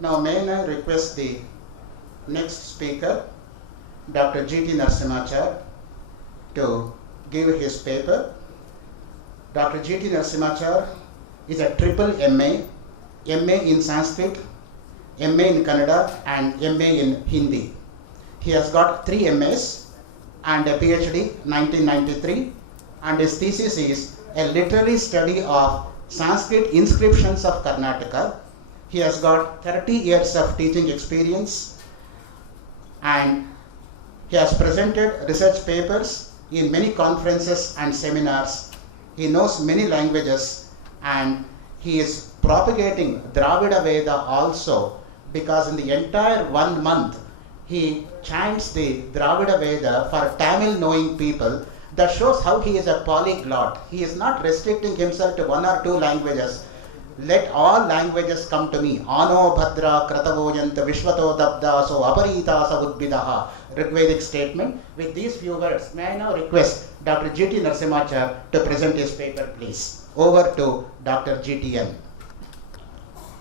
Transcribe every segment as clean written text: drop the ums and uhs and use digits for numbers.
Now may I request the next speaker, Dr. G.T. Narasimhachar, to give his paper. Dr. G.T. Narasimhachar is a triple MA, MA in Sanskrit, MA in Kannada and MA in Hindi. He has got 3 MAs and a PhD 1993, and his thesis is a literary study of Sanskrit inscriptions of Karnataka. He has got 30 years of teaching experience, and he has presented research papers in many conferences and seminars. He knows many languages, and he is propagating Dravida Veda also, because in the entire 1 month he chants the Dravida Veda for Tamil knowing people. That shows how he is a polyglot. He is not restricting himself to 1 or 2 languages. Let all languages come to me. Ano bhadra kratavoyanta vishvato dabda so aparita sa udbidaha. Rigvedic statement. With these few words, may I now request Dr. G.T. Narasimhachar to present his paper, please. Over to Dr. GTN.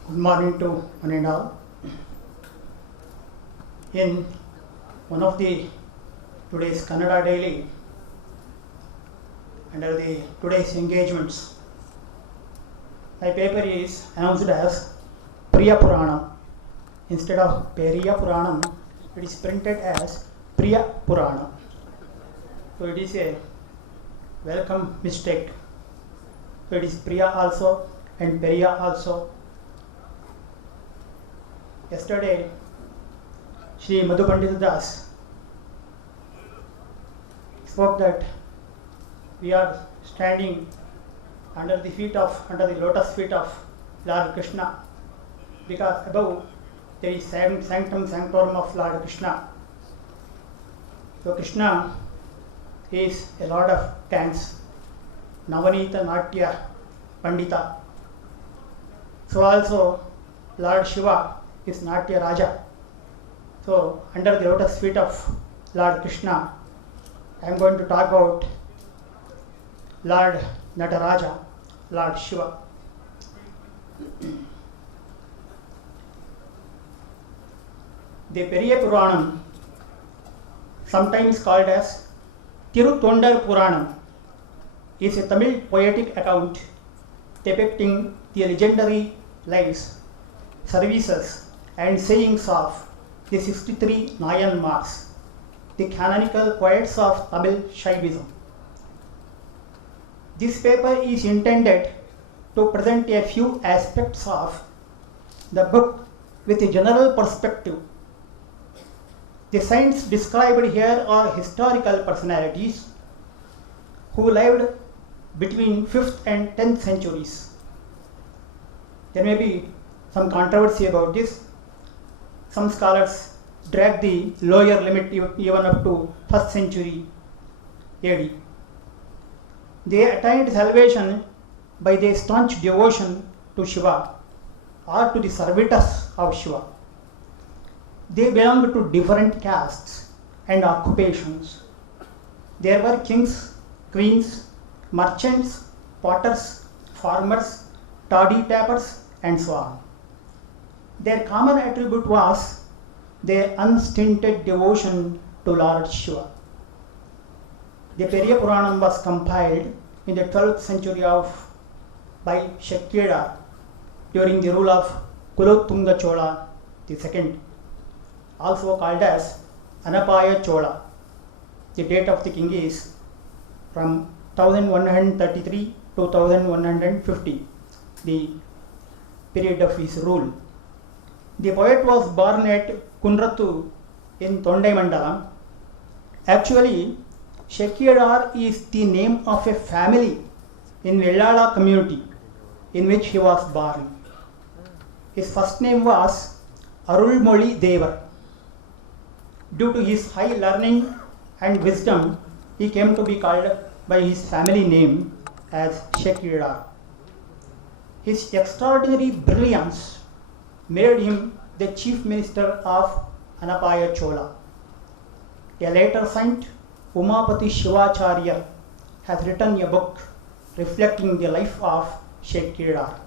Good morning to one and all. In one of the today's Kannada Daily, under the today's engagements, my paper is announced as Priya Puranam. Instead of Periya Puranam, it is printed as Priya Puranam. So it is a welcome mistake. So it is Priya also and Periya also. Yesterday, Shri Madhu Pandit Das spoke that we are standing under the lotus feet of Lord Krishna, because above there is sanctum sanctorum of Lord Krishna. So Krishna is a lord of dance, Navanita Natya Pandita. So also Lord Shiva is Natya Raja. So under the lotus feet of Lord Krishna, I am going to talk about Lord Nataraja, Lord Shiva. The Periya Puranam, sometimes called as Tirutondar Puranam, is a Tamil poetic account depicting the legendary lives, services and sayings of the 63 Nayanmars, the canonical poets of Tamil Shaivism. This paper is intended to present a few aspects of the book with a general perspective. The saints described here are historical personalities who lived between 5th and 10th centuries. There may be some controversy about this. Some scholars drag the lower limit even up to 1st century AD. They attained salvation by their staunch devotion to Shiva or to the servitors of Shiva. They belonged to different castes and occupations. There were kings, queens, merchants, potters, farmers, toddy tappers, and so on. Their common attribute was their unstinted devotion to Lord Shiva. The Periya Puranam was compiled in the 12th century by Shakyedar during the rule of Kulotunga Chola II, also called as Anapaya Chola. The date of the king is from 1133 to 1150, the period of his rule. The poet was born at Kunrattu in Tondai Mandalam. Actually, Shakyedar is the name of a family in Vellala community in which he was born. His first name was Arulmoli Devar. Due to his high learning and wisdom, he came to be called by his family name as Shakyedar. His extraordinary brilliance made him the chief minister of Anapaya Chola. A later saint, Umapati Shivacharya, has written a book reflecting the life of Shakyedar.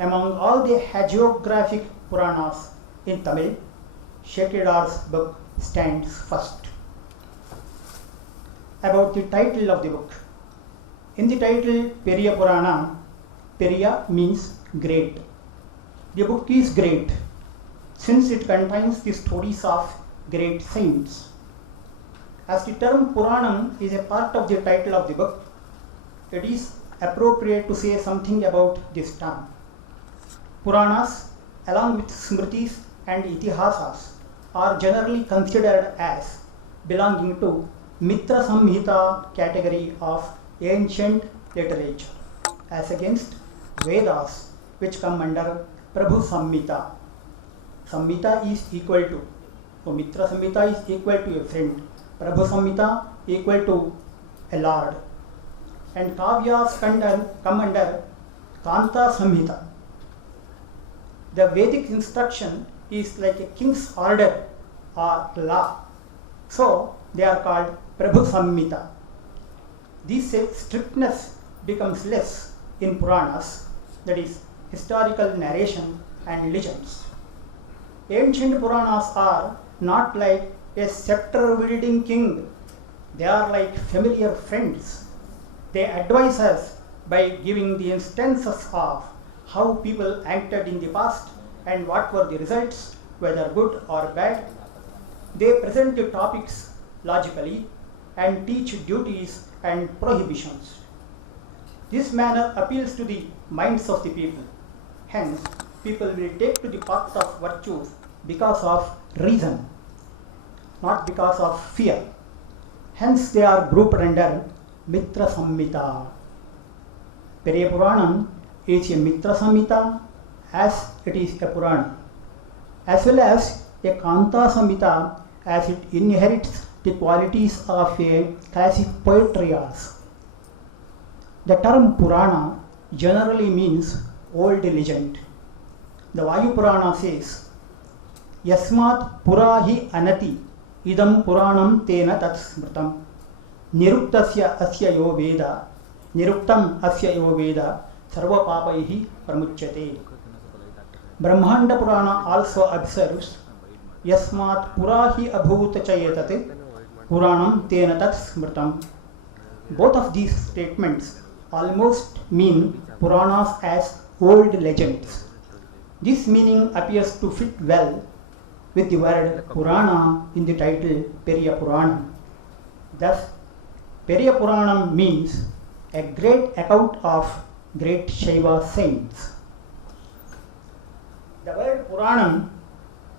Among all the hagiographic Puranas in Tamil, Shekidar's book stands first. About the title of the book. In the title Periya Purana, Periya means great. The book is great since it contains the stories of great saints. As the term Puranam is a part of the title of the book, it is appropriate to say something about this term. Puranas, along with Smritis and Itihasas, are generally considered as belonging to Mitra Samhita category of ancient literature, as against Vedas, which come under Prabhu Samhita. Samhita is equal to, so Mitra Samhita is equal to a friend, Prabhu Samhita equal to a lord, and Kavyas come under Kanta Samhita. The Vedic instruction is like a king's order or law, so they are called Prabhu Samhita. This strictness becomes less in Puranas, that is, historical narration and legends. Ancient Puranas are not like a scepter-wielding king, they are like familiar friends. They advise us by giving the instances of how people acted in the past and what were the results, whether good or bad. They present the topics logically and teach duties and prohibitions. This manner appeals to the minds of the people. Hence, people will take to the path of virtues because of reason, not because of fear. Hence, they are grouped under Mitra Samhita. Periya Puranam is a Mitra Samhita as it is a Purana, as well as a Kanta Samhita as it inherits the qualities of a classic poetry also. The term Purana generally means old legend. The Vayu Purana says, Yasmat Purahi Anati Idam Puranam Tena Tat Smritam Niruktasya Asya Yo Veda Niruktam Asya Yo Veda Sarva Papaihi Pramuchyate. Brahmanda Purana also observes, Yasmat Purahi Abhuta Chayetate Puranam Tena Tat Smritam. Both of these statements almost mean Puranas as old legends. This meaning appears to fit well with the word Purana in the title Periya Purana. Thus, Periya Puranam means a great account of great Shaiva saints. The word Puranam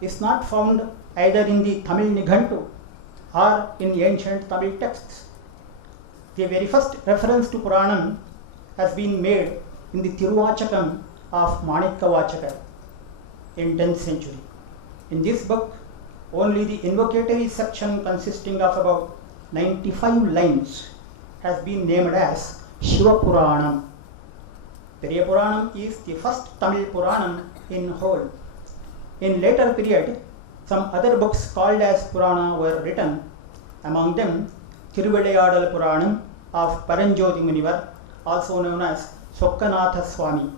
is not found either in the Tamil Nighantu or in ancient Tamil texts. The very first reference to Puranam has been made in the Tiruvachakam of Manikkavachakar in 10th century. In this book, only the invocatory section consisting of about 95 lines has been named as Shiva Puranam. Periya Puranam is the first Tamil Puranam in whole. In later period, some other books called as Purana were written, among them Thiruvilayadal Puranam of Paranjoti Munivar, also known as Sokkanatha Swami,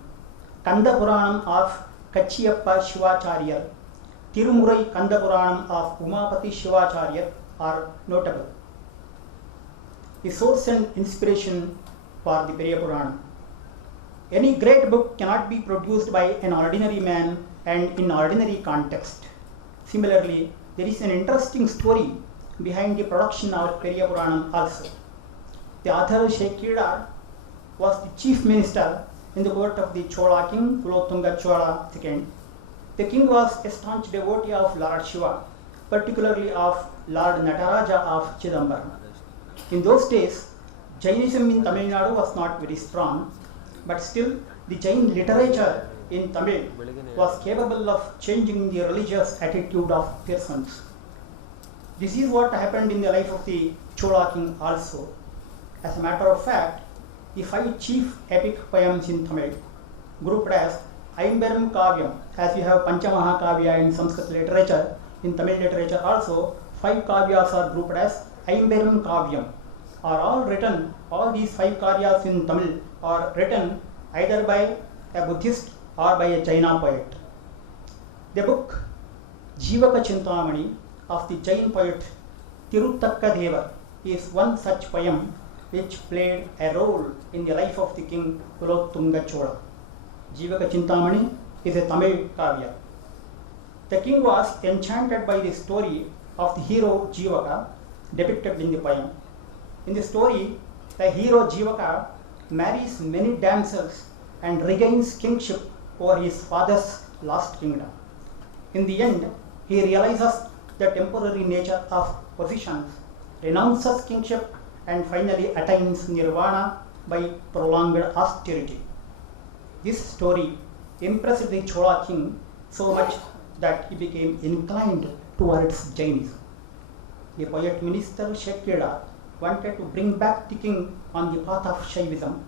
Kanda Puranam of Kachiyappa Shivacharya, Tirumurai Kanda Puranam of Umapati Shivacharya are notable. The source and inspiration for the Periya Puranam. Any great book cannot be produced by an ordinary man and in ordinary context. Similarly, there is an interesting story behind the production of Periya Puranam also. The author Shekidar was the chief minister in the court of the Chola king Kulothunga Chola II. The king was a staunch devotee of Lord Shiva, particularly of Lord Nataraja of Chidambaram. In those days, Jainism in Tamil Nadu was not very strong, but still the Jain literature in Tamil was capable of changing the religious attitude of persons. This is what happened in the life of the Chola king also. As a matter of fact, the 5 chief epic poems in Tamil, grouped as Aimberum Kavyam, as we have Panchamaha Kavya in Sanskrit literature, in Tamil literature also, 5 Kavyas are grouped as Aimberum Kavyam, are all written, all these 5 Kavyas in Tamil are written either by a Buddhist or by a Jaina poet. The book Jivaka Chintamani of the Jain poet Tiruttakka Deva is one such poem which played a role in the life of the king Kulottunga Chola. Jivaka Chintamani is a Tamil kavya. The king was enchanted by the story of the hero Jivaka depicted in the poem. In the story, the hero Jivaka marries many damsels and regains kingship over his father's lost kingdom. In the end, he realizes the temporary nature of positions, renounces kingship, and finally attains nirvana by prolonged austerity. This story impressed the Chola king so much that he became inclined towards Jainism. The poet minister Shekira wanted to bring back the king on the path of Shaivism.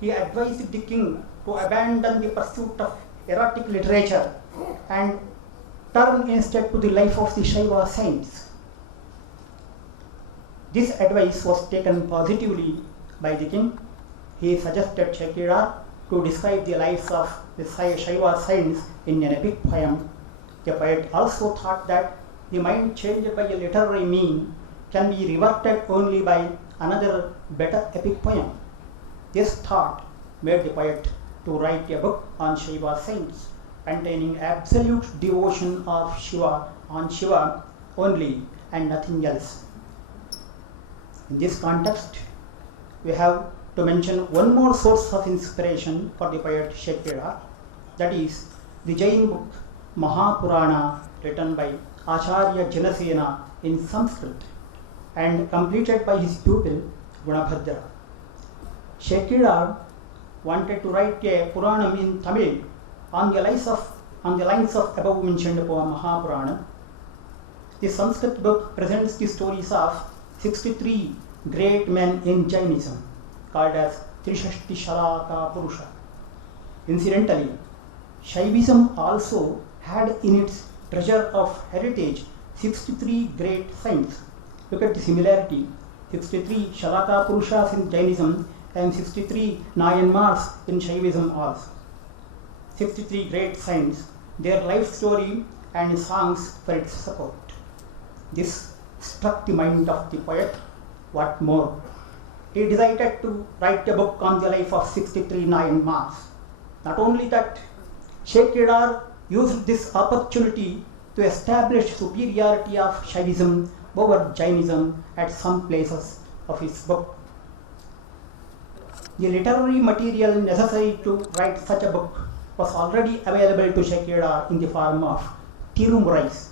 He advised the king to abandon the pursuit of erotic literature and turn instead to the life of the Shaiva saints. This advice was taken positively by the king. He suggested Shekira to describe the lives of the Shaiva saints in an epic poem. The poet also thought that the mind changed by a literary mean can be reverted only by another better epic poem. This thought made the poet to write a book on Shaiva saints containing absolute devotion of Shiva on Shiva only and nothing else. In this context, we have to mention one more source of inspiration for the poet Shekira, that is the Jain book Mahapurana, written by Acharya Janasena in Sanskrit and completed by his pupil Gunabhadra. Shekira wanted to write a Puranam in Tamil on the lines of above mentioned poem Mahapurana. The Sanskrit book presents the stories of 63 great men in Jainism, called as Trishashti Shalaka Purusha. Incidentally, Shaivism also had in its treasure of heritage 63 great saints. Look at the similarity: 63 Shalaka Purushas in Jainism and 63 Nayanmars in Shaivism also. 63 great saints, their life story and songs for its support. This struck the mind of the poet. What more? He decided to write a book on the life of 63 Nayanmars. Not only that, Shekidar used this opportunity to establish superiority of Shaivism over Jainism at some places of his book. The literary material necessary to write such a book was already available to Shekidar in the form of Tirumurais.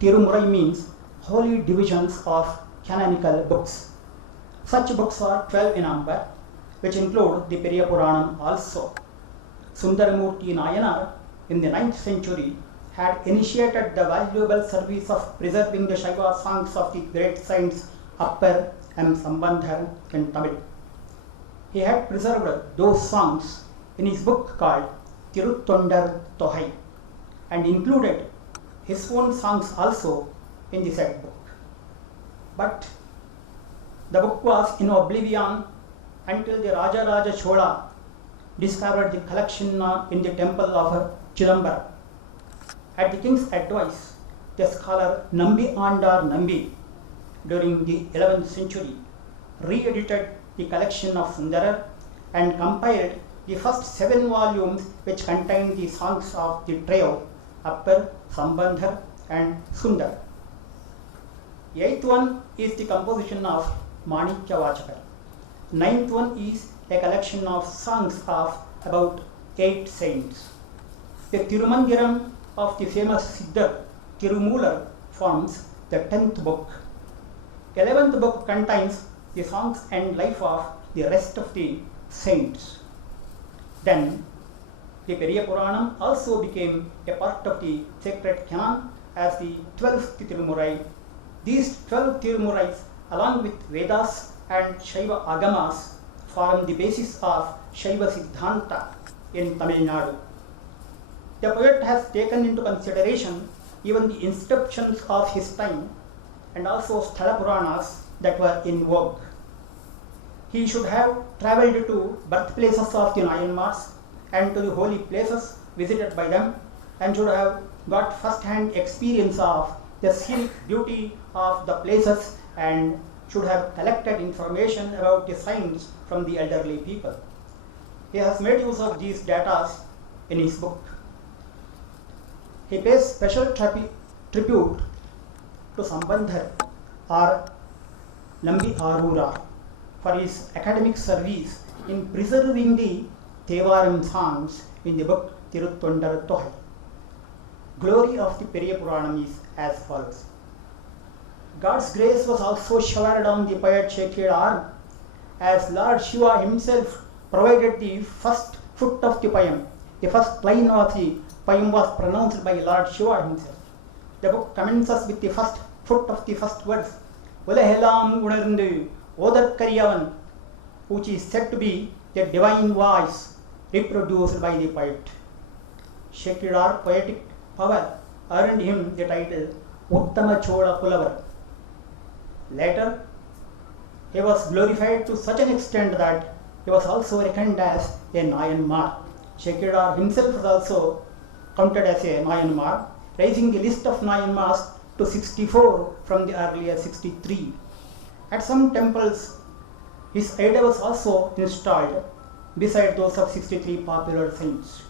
Tirumurai means holy divisions of canonical books. Such books are 12 in number, which include the Periya Puranam also. Sundaramurti Nayanar in the 9th century had initiated the valuable service of preserving the Shaiva songs of the great saints Appar and Sambandhar in Tamil. He had preserved those songs in his book called Tiruttondar Tohai and included his own songs also in the said book. But the book was in oblivion until the Raja Chola discovered the collection in the temple of Chidambara. At the king's advice, the scholar Nambi Andar Nambi, during the 11th century, re-edited the collection of Sundarar and compiled the first 7 volumes which contain the songs of the trio Appar, Sambandhar and Sundar. 8th one is the composition of Manikya Vachakar. 9th one is a collection of songs of about 8 saints. The Tirumandiram of the famous Siddhar Tirumular forms the 10th book. 11th book contains the songs and life of the rest of the saints. Then the Periya Puranam also became a part of the sacred canon as the 12th Tirumurai. These 12 Tirumurais, along with Vedas and Shaiva Agamas, form the basis of Shaiva Siddhanta in Tamil Nadu. The poet has taken into consideration even the inscriptions of his time and also Sthala Puranas that were in vogue. He should have travelled to birthplaces of the Nayanmars and to the holy places visited by them, and should have got first-hand experience of the scenic beauty of the places and should have collected information about the signs from the elderly people. He has made use of these data in his book. He pays special tribute to Sambandhar or Nambi Arura for his academic service in preserving the Thevaram songs in the book Tirutondar Tohai. Glory of the Periya Puranam is as follows. God's grace was also showered on the poet Shekidar, as Lord Shiva himself provided the first foot of the poem. The first line of the poem was pronounced by Lord Shiva himself. The book commences with the first foot of the first verse, Ulahelam Unarundu Odarkariyavan, which is said to be the divine voice reproduced by the poet. Shekidar poetic power earned him the title Uttama Chola Pulavar. Later, he was glorified to such an extent that he was also reckoned as a Nayanmar. Shekidar himself was also counted as a Nayanmar, raising the list of Nayanmars to 64 from the earlier 63. At some temples, his idol was also installed beside those of 63 popular saints.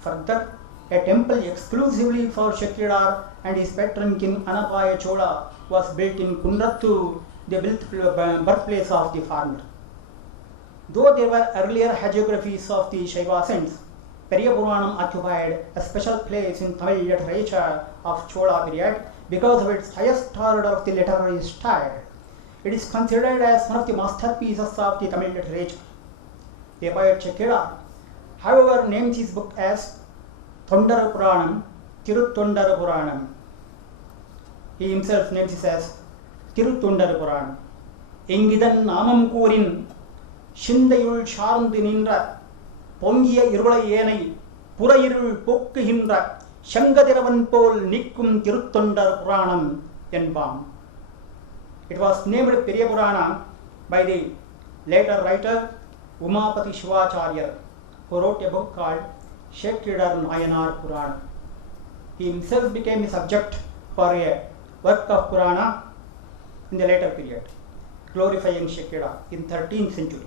Further, a temple exclusively for Shekidar and his patron king Anapaya Chola was built in Kundrattu, the birthplace of the farmer. Though there were earlier hagiographies of the Shaiva saints, Periya Puranam occupied a special place in Tamil literature of Chola period because of its highest order of the literary style. It is considered as one of the masterpieces of the Tamil literature. The poet Shekidar, however, names his book as Tondara Puranam, Tirutondara Puranam. He himself names it as Tirutondara Puranam. Engidan Namam Kurin, Shindayul Sharndi Nindra, Pongia Irula Yenai, Purayirul Pokkuhindra, Shangadiravan Pol Nikkum Tirutondara Puranam Enbam. It was named Periya Purana by the later writer Umapati Shivacharya, who wrote a book called Shekidar Nayanar Purana. He himself became a subject for a work of Purana in the later period, glorifying Shekidar in 13th century.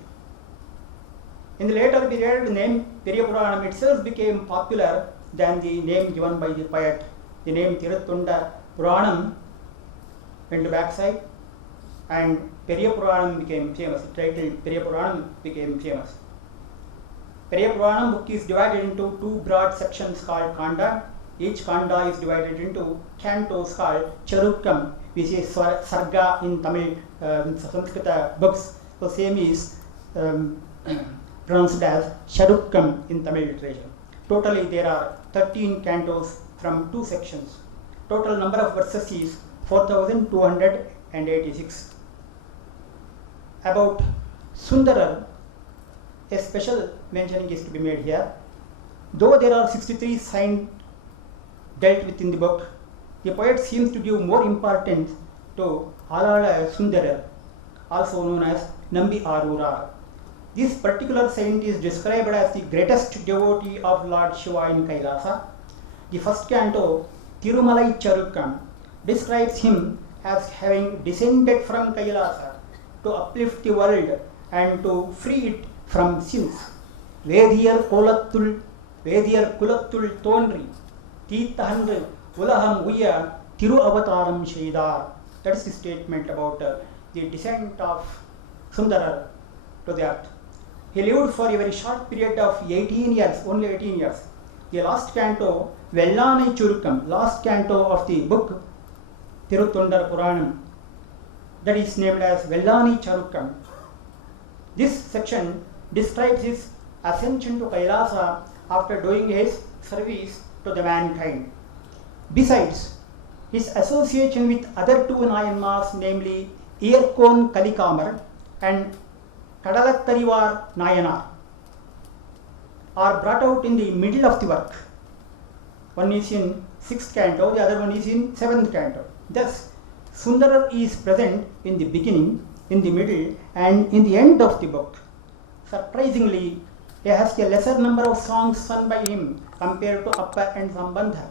In the later period, the name Periya Puranam itself became popular than the name given by the poet. The name Tirutondara Puranam went backside and Periya Puranam became famous. The title Periya Puranam became famous. Periya Puranam book is divided into two broad sections called Kanda. Each Kanda is divided into cantos called Charukam, which is Sarga in Tamil, Sanskrita books. So same is pronounced as Charukam in Tamil literature. Totally there are 13 cantos from two sections. Total number of verses is 4,286. About Sundarar, a special mentioning is to be made here. Though there are 63 signs dealt with in the book, the poet seems to give more importance to Alala Sundarar, also known as Nambi Arura. This particular saint is described as the greatest devotee of Lord Shiva in Kailasa. The first canto, Tirumalai Charukam, describes him as having descended from Kailasa to uplift the world and to free it from sins. Vediyar Kulathul Tondri, Teethahandru Ulaham Uya Tiru Avataram Shaidar. That is the statement about the descent of Sundarar to the earth. He lived for a very short period of 18 years, only 18 years. The last canto, Vellanai Churukam, last canto of the book Tirutondara Puranam, that is named as Vellani Charukam. This section describes his ascension to Kailasa after doing his service to the mankind. Besides, his association with other two Nayanmars, namely Iyarkon Kalikamar and Kadalattarivar Nayanar, are brought out in the middle of the work. One is in 6th canto, the other one is in 7th canto. Thus, Sundarar is present in the beginning, in the middle, and in the end of the book. Surprisingly, he has a lesser number of songs sung by him compared to Appa and Sambandha.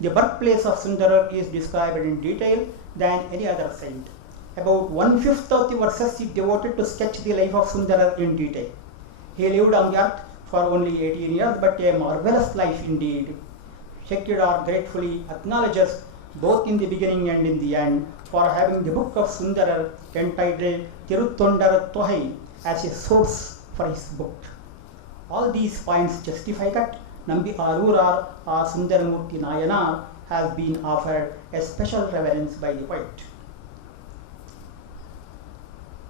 The birthplace of Sundara is described in detail than any other saint. About 1/5 of the verses is devoted to sketch the life of Sundara in detail. He lived on the earth for only 18 years, but a marvelous life indeed. Shekkidar gratefully acknowledges both in the beginning and in the end for having the book of Sundara entitled Tiruttondara Tohai as a source for his book. All these points justify that Nambi Arurar or Sundaramurti Nayanar has been offered a special reverence by the poet.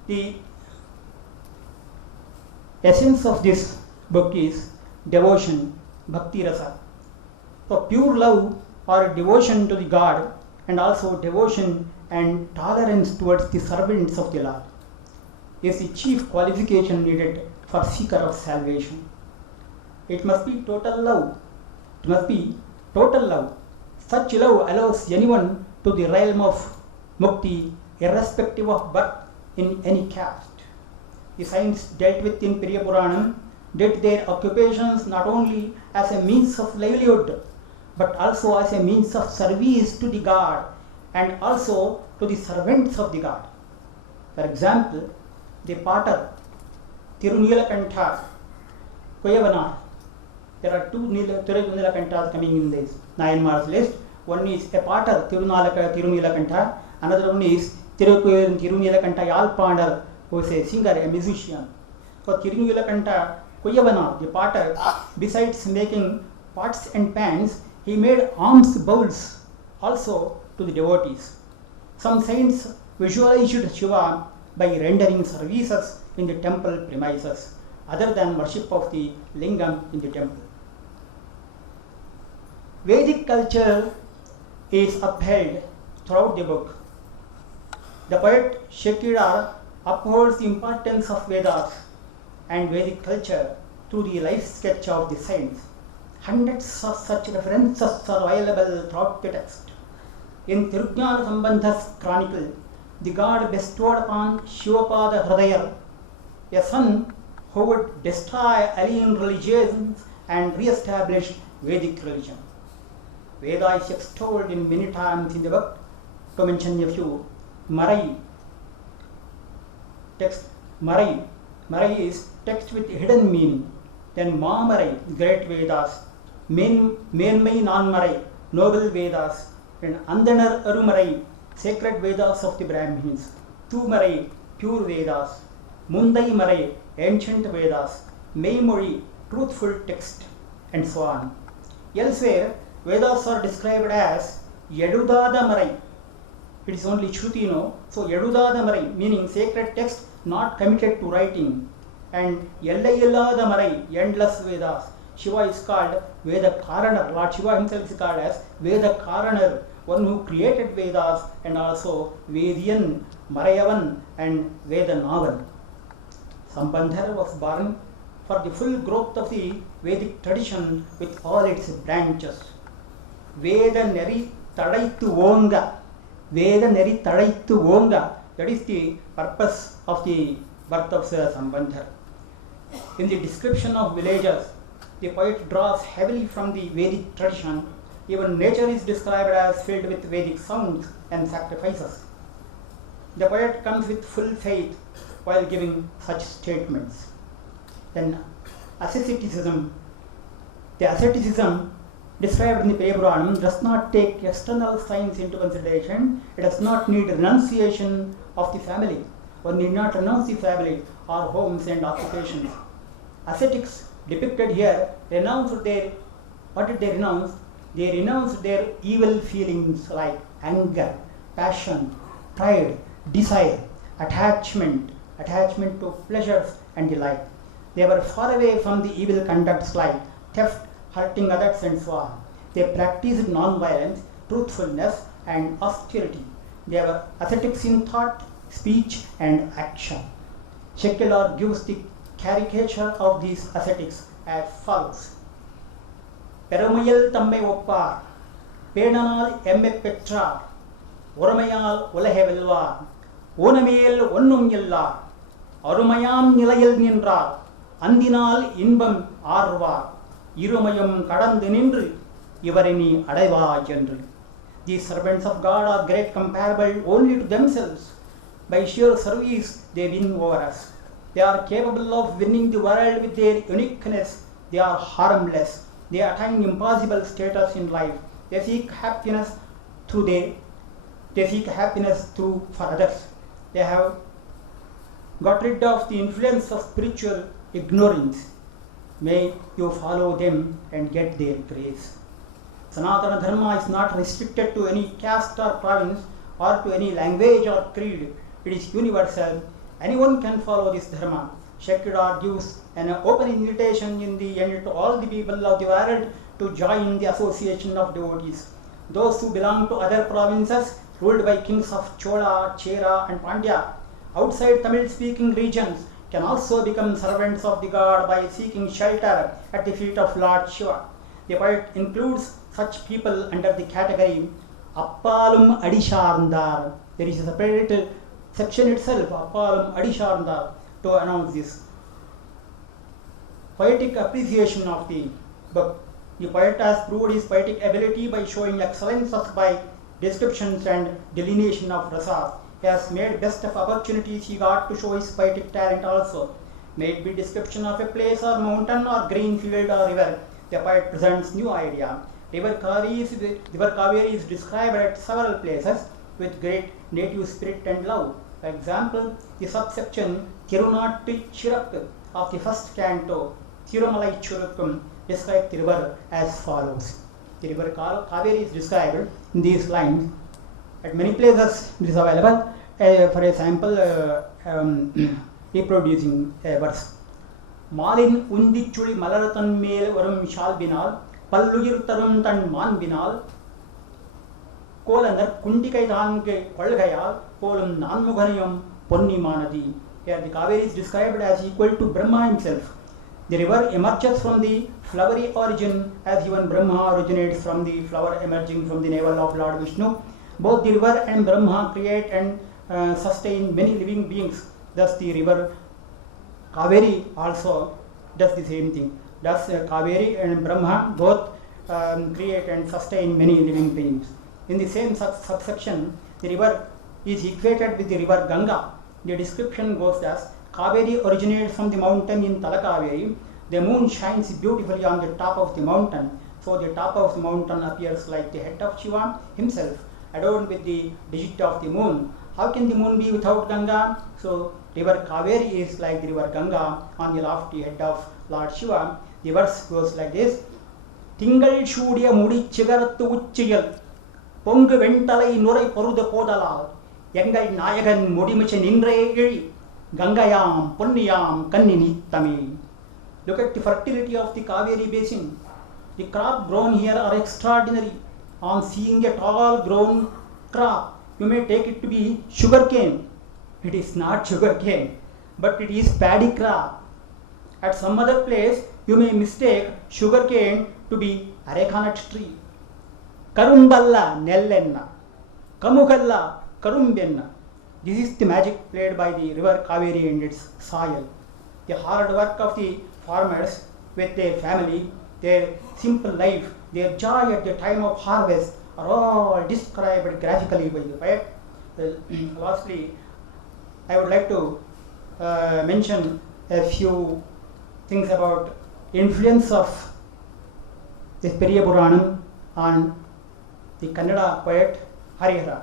The essence of this book is devotion, bhakti rasa. So pure love or devotion to the God, and also devotion and tolerance towards the servants of the Lord is the chief qualification needed for seeker of salvation. It must be total love. It must be total love. Such love allows anyone to the realm of mukti irrespective of birth in any caste. The saints dealt with in Periya Puranam did their occupations not only as a means of livelihood but also as a means of service to the God and also to the servants of the God. For example, the potter Tirunilakantha Koyavanar. There are two Tirunilakantha's coming in this Nayanmar's list. One is a potter Tirunilakantha, another one is Tirunilakantha Yalpandar, who is a singer, a musician. So Tirunilakantha Koyavanar, the potter, besides making pots and pans, he made alms bowls also to the devotees. Some saints visualized Shiva by rendering services in the temple premises other than worship of the lingam in the temple. Vedic culture is upheld throughout the book. The poet Shekkidar upholds the importance of Vedas and Vedic culture through the life sketch of the saints. Hundreds of such references are available throughout the text. In Tirujnana Sambandha's chronicle, the god bestowed upon Shivapada Hridayar a son who would destroy alien religions and re-establish Vedic religion. Veda is extolled in many times in the book. To mention a few, Marai is text with hidden meaning. Then Maamarai, great Vedas, Menmai Non-Marai, noble Vedas, and Andanar Arumarai, sacred Vedas of the Brahmins, Tumarai, pure Vedas, Mundai Marai, ancient Vedas, Meimori, truthful text, and so on. Elsewhere, Vedas are described as Yadudada Marai. It is only Shruti, no? So Yadudada Marai, meaning sacred text not committed to writing. And Yellayellada Marai, endless Vedas. Shiva is called Veda Karanar. Lord Shiva himself is called as Veda Karanar, one who created Vedas, and also Vedian, Marayavan, and Vedanavan. Sambandhar was born for the full growth of the Vedic tradition with all its branches. Veda Neri Tadaitu Vonga. Veda Neri Tadaitu Vonga. That is the purpose of the birth of Sambandhar. In the description of villages, the poet draws heavily from the Vedic tradition. Even nature is described as filled with Vedic sounds and sacrifices. The poet comes with full faith while giving such statements. Then asceticism. The asceticism described in the Periya Puranam does not take external signs into consideration. It does not need renunciation of the family. One need not renounce the family or homes and occupations. Ascetics depicted here renounced their, what did they renounce? They renounced their evil feelings like anger, passion, pride, desire, attachment to pleasures and the like. They were far away from the evil conducts like theft, hurting others, and so on. They practiced non-violence, truthfulness, and austerity. They were ascetics in thought, speech, and action. Shekkidar gives the caricature of these ascetics as follows. Perumayal tamme oppar, Penanal emme petrar, Oromayal ulehe velvar, Onamel onnum yellar, Arumayam nilayil nindrar, அந்தினால் இன்பம் ஆர்வார் இருமயம் கடந்து நின்று இவரினி அடைவாய் என்று. These servants of God are great comparable only to themselves. By sheer service they win over us. They are capable of winning the world with their uniqueness. They are harmless. They attain impossible status in life. They seek happiness through for others. They have got rid of the influence of spiritual ignorance. May you follow them and get their grace. Sanatana Dharma is not restricted to any caste or province or to any language or creed. It is universal. Anyone can follow this Dharma. Shakira gives an open invitation in the end to all the people of the world to join the association of devotees. Those who belong to other provinces ruled by kings of Chola, Chera and Pandya outside Tamil speaking regions can also become servants of the God by seeking shelter at the feet of Lord Shiva. The poet includes such people under the category Appalum Adisharndar. There is a separate section itself, Appalum Adisharndar, to announce this. Poetic appreciation of the book. The poet has proved his poetic ability by showing excellence by descriptions and delineation of rasas. He has made best of opportunities he got to show his poetic talent also. May it be description of a place or mountain or green field or river, the poet presents new idea. River Kaveri is described at several places with great native spirit and love. For example, the subsection Tirunattu Chirappu of the first canto, Thirumalai Churukkum, describes the river as follows. The river Kaveri is described in these lines. At many places it is available. For example, reproducing a verse. மாலின் உந்திச்சுழி மலரதன் மேல் வரும் ஷால்பினால் பல்லுயிர் தரும் தன் மாண்பினால் கோலனர் குண்டிகை தான்கு கொள்கையால் போலும் நான்முகனையும் பொன்னிமானதி. Here the Kaveri is described as equal to Brahma himself. The river emerges from the flowery origin as even Brahma originates from the flower emerging from the navel of Lord Vishnu. Both the river and Brahma create and sustain many living beings. Thus the river Kaveri also does the same thing. Thus Kaveri and Brahma both create and sustain many living beings. In the same subsection, the river is equated with the river Ganga. The description goes thus: Kaveri originates from the mountain in Talakaveri. The moon shines beautifully on the top of the mountain. So the top of the mountain appears like the head of Shiva himself, adorned with the digit of the moon. How can the moon be without Ganga? So river Kaveri is like the river Ganga on the lofty head of Lord Shiva. The verse goes like this: Tingal Shudia Mudi Chigarattu Uchiyal Pongu Ventalai Nurai Poruda Podalal Yangal Nayagan Mudimicha Nindre Iri Gangayam Punniyam Kannini Tami. Look at the fertility of the Kaveri basin. The crop grown here are extraordinary. On seeing a tall grown crop, you may take it to be sugarcane. It is not sugarcane, but it is paddy crop. At some other place, you may mistake sugarcane to be arecanut tree. Karumballa Nellenna, Kamukalla Karumbenna. This is the magic played by the river Kaveri and its soil. The hard work of the farmers with their family, their simple life, their joy at the time of harvest are all described graphically by the poet. Lastly, I would like to mention a few things about influence of the Periya Puranam on the Kannada poet Harihara.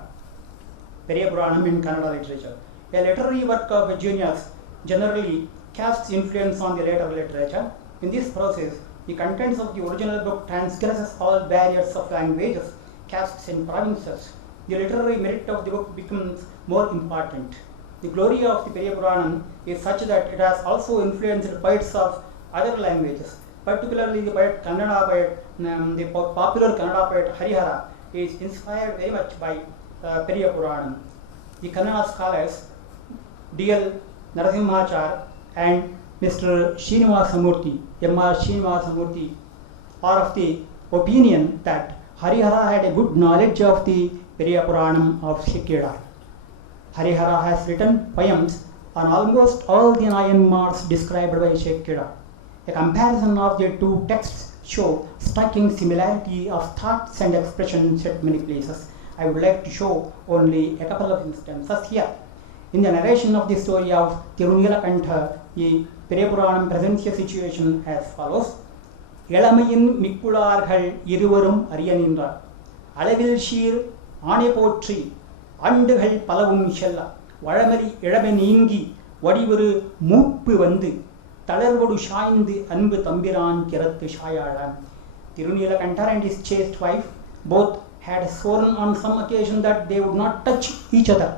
Periya Puranam in Kannada literature. A literary work of a genius generally casts influence on the later literature. In this process, the contents of the original book transgresses all barriers of languages, castes and provinces. The literary merit of the book becomes more important. The glory of the Periya Puranam is such that it has also influenced poets of other languages. Particularly the poet Kannada poet, the popular Kannada poet Harihara is inspired very much by Periya Puranam. The Kannada scholars D.L. Narasimhachar and Mr. Srinivasamurthy, M.R. Srinivasamurthy, are of the opinion that Harihara had a good knowledge of the Periya Puranam of Shikira. Harihara has written poems on almost all the 9 marks described by Shekhira. A comparison of the two texts show striking similarity of thoughts and expressions at many places. I would like to show only a couple of instances here. In the narration of the story of Tirunilakantha, the Periyapuranam presents a situation as follows. இளமையின் மிக்குளார்கள் இருவரும் அறிய நின்றார் அளவில் ஷீர் ஆணை போற்றி ஆண்டுகள் பலவும் செல்ல வழமறி இளமை நீங்கி வடிவொரு மூப்பு வந்து தளர்வொடு சாய்ந்து அன்பு தம்பிரான் கிரத்து சாயாழான். Tirunilakantha and his chaste wife both had sworn on some occasion that they would not touch each other.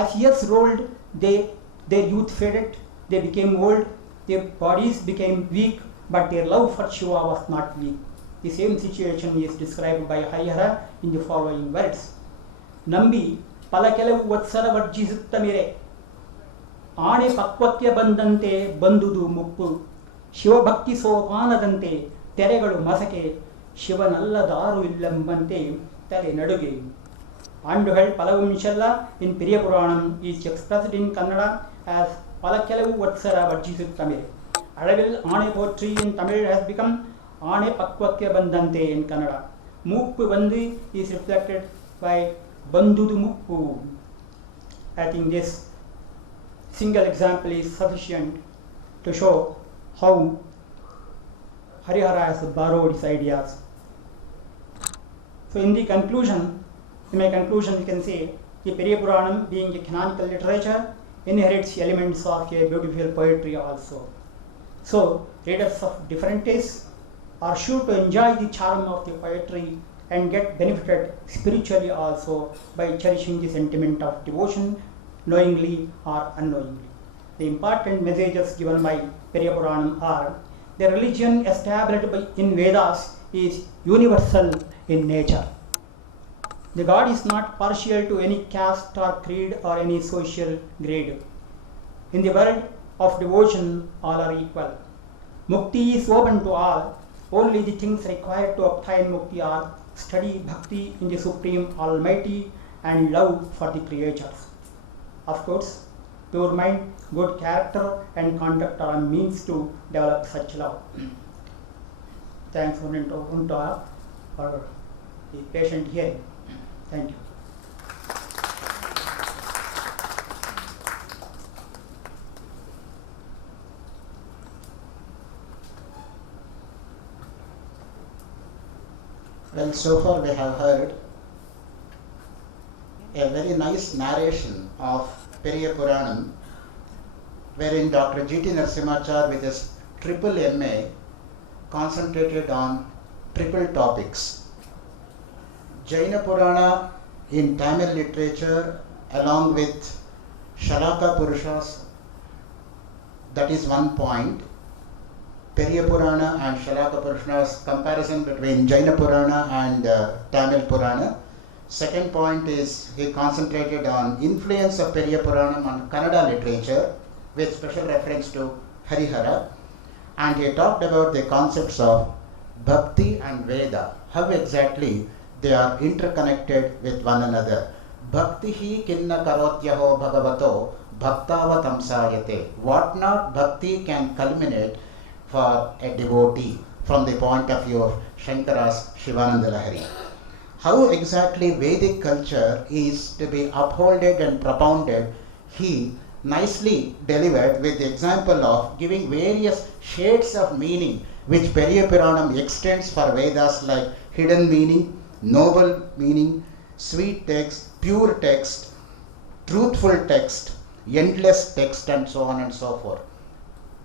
As years rolled, their youth faded, they became old, their bodies became weak, but their love for Shiva was not weak. The same situation is described by Harihara in the following words. Nambi palakelavu vatsara varjisuttamire ಆಣೆ ಪಕ್ವಕ್ಕೆ ಬಂದಂತೆ ಬಂದುದು ಮುಪ್ಪು ಶಿವಭಕ್ತಿ ಸೋಪಾನದಂತೆ ತೆರೆಗಳು ಮಸಕೆ ಶಿವನಲ್ಲದಾರು ಇಲ್ಲೆಂಬಂತೆ ತಲೆ ನಡುಗೆ. ಆಂಡುಗಳು ಪಲವು ಶೆಲ್ಲ in Periyapuranam is expressed in Kannada as palakelavu vatsara varjisuttamire. Alavil Aane Potri in Tamil has become Aane Pakwakke Bandante in Kannada. Muppu Bandi is reflected by Bandudu Muppu. I think this single example is sufficient to show how Harihara has borrowed his ideas. So in my conclusion, we can say the Periyapuranam, being a canonical literature, inherits elements of a beautiful poetry also. So readers of different tastes are sure to enjoy the charm of the poetry and get benefited spiritually also by cherishing the sentiment of devotion, knowingly or unknowingly. The important messages given by Periyapuranam are: the religion established in Vedas is universal in nature. The God is not partial to any caste or creed or any social grade. In the world of devotion, all are equal. Mukti is open to all. Only the things required to obtain mukti are study bhakti in the Supreme Almighty and love for the creatures. Of course, pure mind, good character and conduct are means to develop such love. Thanks for the patient hearing. Thank you. Well, so far we have heard a very nice narration of Periyapuranam, wherein Dr. G.T. Narasimhachar with his triple MA concentrated on triple topics. Jaina Purana in Tamil literature along with Shalaka Purushas, that is one point. Periyapurana and Shalaka Purusha's comparison between Jaina Purana and Tamil Purana. Second point is he concentrated on influence of Periyapuranam on Kannada literature with special reference to Harihara, and he talked about the concepts of Bhakti and Veda, how exactly they are interconnected with one another. Bhakti hi kinna karotyaho bhagavato bhaktavatamsayate. What not Bhakti can culminate for a devotee from the point of view of Shankara's Shivananda Lahari. How exactly Vedic culture is to be upholded and propounded, he nicely delivered with the example of giving various shades of meaning which Periyapuranam extends for Vedas, like hidden meaning, noble meaning, sweet text, pure text, truthful text, endless text, and so on and so forth.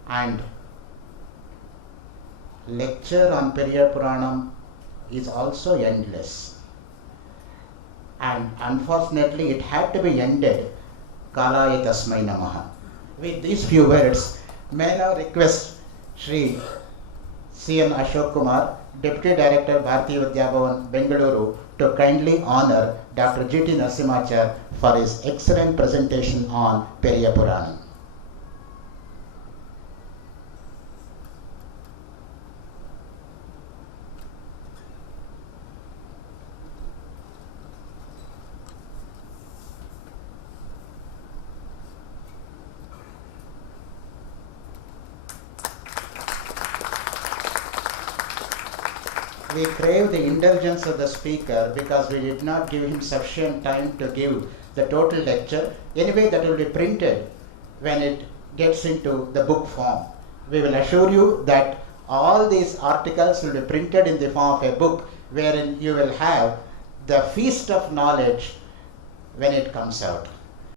And lecture on Periyapuranam is also endless. And unfortunately, it had to be ended. Kalaya Tasmai Namaha. With these few words, may I now request Shri C.N. Ashok Kumar, Deputy Director, Bharatiya Vidya Bhavan, Bengaluru, to kindly honor Dr. G.T. Narasimhachar for his excellent presentation on Periyapuranam. we crave the indulgence of the speaker because we did not give him sufficient time to give the total lecture. Anyway, that will be printed when it gets into the book form. We will assure you that all these articles will be printed in the form of a book wherein you will have the feast of knowledge when it comes out.